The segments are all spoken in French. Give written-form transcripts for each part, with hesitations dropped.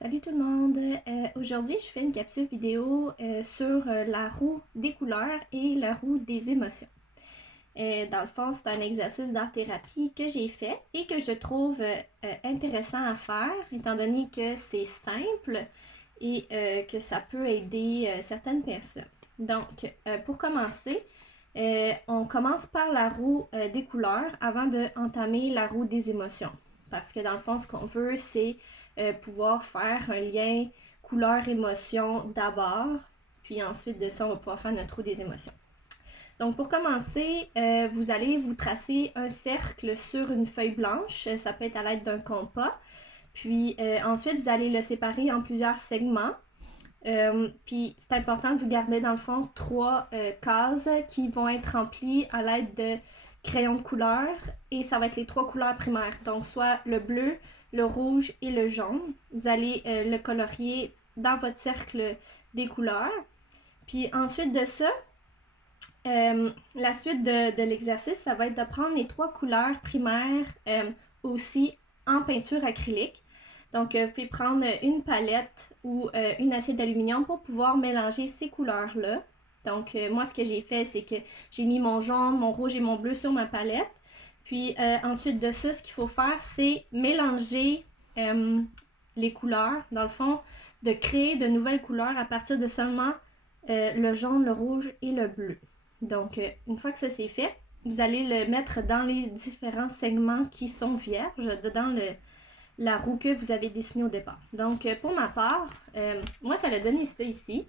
Salut tout le monde! Aujourd'hui, je fais une capsule vidéo sur la roue des couleurs et la roue des émotions. Dans le fond, c'est un exercice d'art-thérapie que j'ai fait et que je trouve intéressant à faire, étant donné que c'est simple et que ça peut aider certaines personnes. Donc, pour commencer, on commence par la roue des couleurs avant d'entamer la roue des émotions. Parce que dans le fond, ce qu'on veut, c'est pouvoir faire un lien couleur-émotion d'abord, puis ensuite de ça, on va pouvoir faire notre roue des émotions. Donc, pour commencer, vous allez vous tracer un cercle sur une feuille blanche. Ça peut être à l'aide d'un compas. Puis ensuite, vous allez le séparer en plusieurs segments. Puis c'est important de vous garder dans le fond 3 cases qui vont être remplies à l'aide de crayons de couleur et ça va être les 3 couleurs primaires, donc soit le bleu, le rouge et le jaune. Vous allez le colorier dans votre cercle des couleurs. Puis ensuite de ça, la suite de l'exercice, ça va être de prendre les 3 couleurs primaires aussi en peinture acrylique. Donc, vous pouvez prendre une palette ou une assiette d'aluminium pour pouvoir mélanger ces couleurs-là. Donc, moi, ce que j'ai fait, c'est que j'ai mis mon jaune, mon rouge et mon bleu sur ma palette. Puis, ensuite de ça, ce qu'il faut faire, c'est mélanger les couleurs. Dans le fond, de créer de nouvelles couleurs à partir de seulement le jaune, le rouge et le bleu. Donc, une fois que ça c'est fait, vous allez le mettre dans les différents segments qui sont vierges, dans la roue que vous avez dessinée au départ. Donc, pour ma part, moi, ça l'a donné ça ici.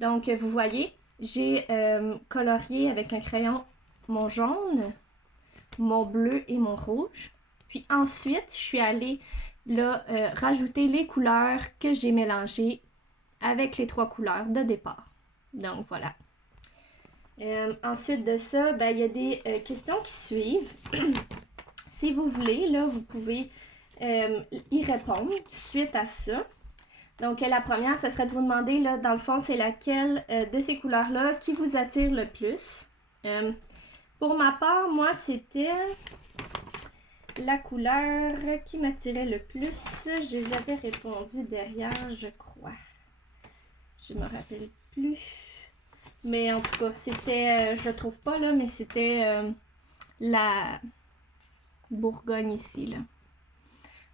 Donc, vous voyez, j'ai colorié avec un crayon mon jaune, mon bleu et mon rouge. Puis ensuite, je suis allée là, rajouter les couleurs que j'ai mélangées avec les 3 couleurs de départ. Donc, voilà. Ensuite de ça, ben, il y a des questions qui suivent. Si vous voulez, là, vous pouvez y répondre suite à ça. Donc, la première, ce serait de vous demander, là, dans le fond, c'est laquelle de ces couleurs-là qui vous attire le plus. Pour ma part, moi, c'était la couleur qui m'attirait le plus. Je les avais répondu derrière, je crois. Je me rappelle plus. Mais en tout cas, c'était, je le trouve pas là, mais c'était la Bourgogne ici, là.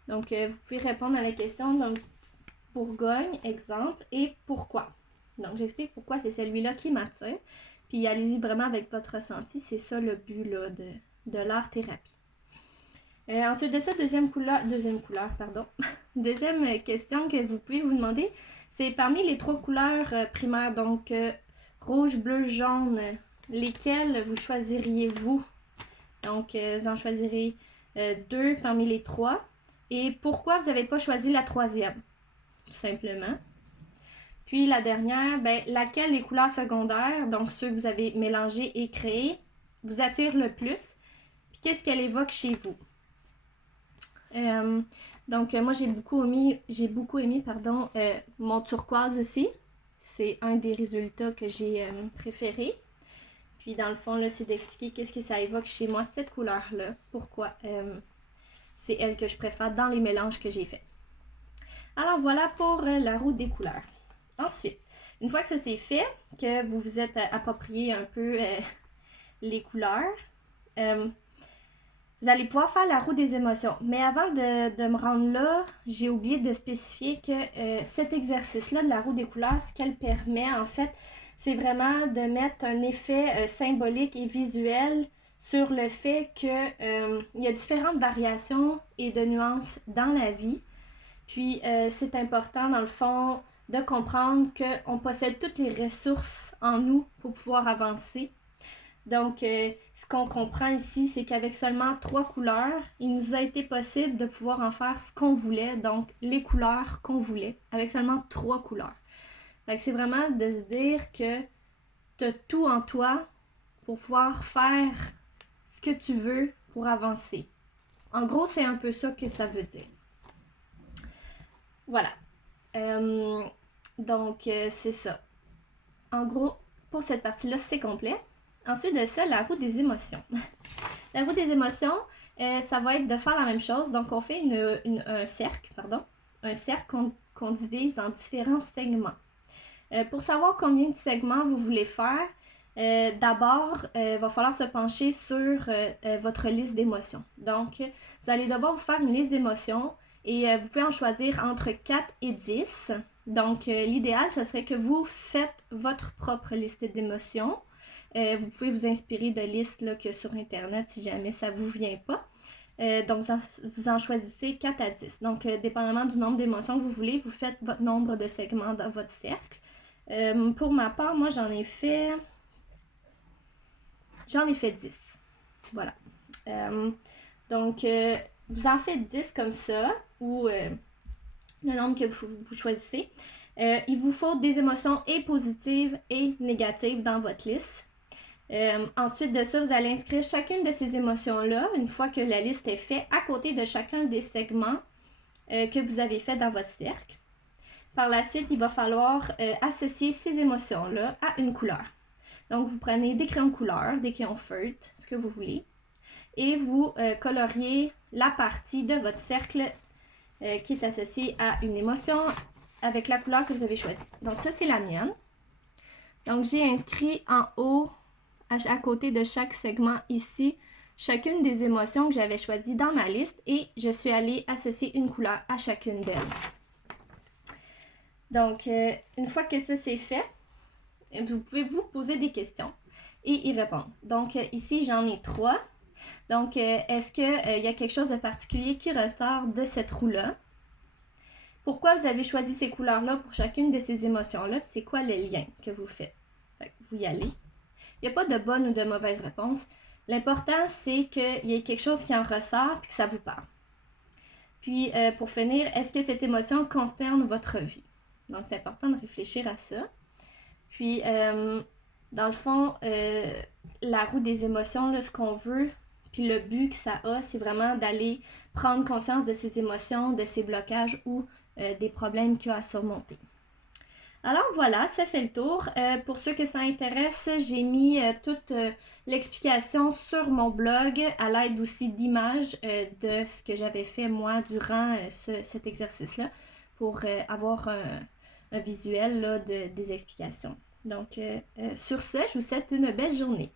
Donc, vous pouvez répondre à la question, donc, Bourgogne, exemple, et pourquoi. Donc, j'explique pourquoi c'est celui-là qui m'attire. Puis, allez-y vraiment avec votre ressenti. C'est ça le but, là, de l'art-thérapie. Ensuite de ça, deuxième question que vous pouvez vous demander, c'est parmi les 3 couleurs primaires, donc rouge, bleu, jaune, lesquelles vous choisiriez-vous? Donc, vous en choisirez 2 parmi les 3. Et pourquoi vous n'avez pas choisi la 3e? Tout simplement. Puis la dernière, ben, laquelle des couleurs secondaires, donc ceux que vous avez mélangés et créés, vous attire le plus? Puis qu'est-ce qu'elle évoque chez vous? Donc, moi, j'ai beaucoup aimé mon turquoise ici. C'est un des résultats que j'ai préféré. Puis, dans le fond, là, c'est d'expliquer qu'est-ce que ça évoque chez moi, cette couleur-là. Pourquoi c'est elle que je préfère dans les mélanges que j'ai faits. Alors, voilà pour la roue des couleurs. Ensuite, une fois que ça c'est fait, que vous vous êtes approprié un peu les couleurs, vous allez pouvoir faire la roue des émotions. Mais avant de me rendre là, j'ai oublié de spécifier que cet exercice-là de la roue des couleurs, ce qu'elle permet en fait, c'est vraiment de mettre un effet symbolique et visuel sur le fait qu'il y a différentes variations et de nuances dans la vie. Puis c'est important dans le fond de comprendre qu'on possède toutes les ressources en nous pour pouvoir avancer. Donc, ce qu'on comprend ici, c'est qu'avec seulement 3 couleurs, il nous a été possible de pouvoir en faire ce qu'on voulait, donc les couleurs qu'on voulait, avec seulement 3 couleurs. Donc, c'est vraiment de se dire que tu as tout en toi pour pouvoir faire ce que tu veux pour avancer. En gros, c'est un peu ça que ça veut dire. Voilà. Donc, c'est ça. En gros, pour cette partie-là, c'est complet. Ensuite de ça, la roue des émotions. La roue des émotions, ça va être de faire la même chose. Donc, on fait un cercle, un cercle qu'on divise en différents segments. Pour savoir combien de segments vous voulez faire, d'abord, il va falloir se pencher sur votre liste d'émotions. Donc, vous allez devoir vous faire une liste d'émotions et vous pouvez en choisir entre 4 et 10. Donc, l'idéal, ce serait que vous faites votre propre liste d'émotions. Vous pouvez vous inspirer de listes là, que sur Internet si jamais ça ne vous vient pas. Donc, vous en choisissez 4 à 10. Donc, dépendamment du nombre d'émotions que vous voulez, vous faites votre nombre de segments dans votre cercle. Pour ma part, moi, j'en ai fait 10. Voilà. Donc, vous en faites 10 comme ça, ou le nombre que vous choisissez. Il vous faut des émotions et positives et négatives dans votre liste. Ensuite de ça, vous allez inscrire chacune de ces émotions-là, une fois que la liste est faite, à côté de chacun des segments que vous avez fait dans votre cercle. Par la suite, il va falloir associer ces émotions-là à une couleur. Donc, vous prenez des crayons de couleur, des crayons feutres, ce que vous voulez, et vous coloriez la partie de votre cercle qui est associée à une émotion avec la couleur que vous avez choisie. Donc, ça, c'est la mienne. Donc, j'ai inscrit en haut, à côté de chaque segment ici, chacune des émotions que j'avais choisies dans ma liste et je suis allée associer une couleur à chacune d'elles. Donc, une fois que ça c'est fait, vous pouvez vous poser des questions et y répondre. Donc, ici, j'en ai 3. Donc, est-ce qu'il y a quelque chose de particulier qui ressort de cette roue-là? Pourquoi vous avez choisi ces couleurs-là pour chacune de ces émotions-là? Puis c'est quoi le lien que vous faites? Fait que vous y allez. Il n'y a pas de bonne ou de mauvaise réponse. L'important, c'est qu'il y ait quelque chose qui en ressort et que ça vous parle. Puis, pour finir, est-ce que cette émotion concerne votre vie? Donc, c'est important de réfléchir à ça. Puis, dans le fond, la roue des émotions, là, ce qu'on veut, puis le but que ça a, c'est vraiment d'aller prendre conscience de ses émotions, de ses blocages ou des problèmes qu'il y a à surmonter. Alors voilà, ça fait le tour. Pour ceux que ça intéresse, j'ai mis toute l'explication sur mon blog à l'aide aussi d'images de ce que j'avais fait moi durant cet exercice-là pour avoir un visuel là, des explications. Donc, sur ce, je vous souhaite une belle journée.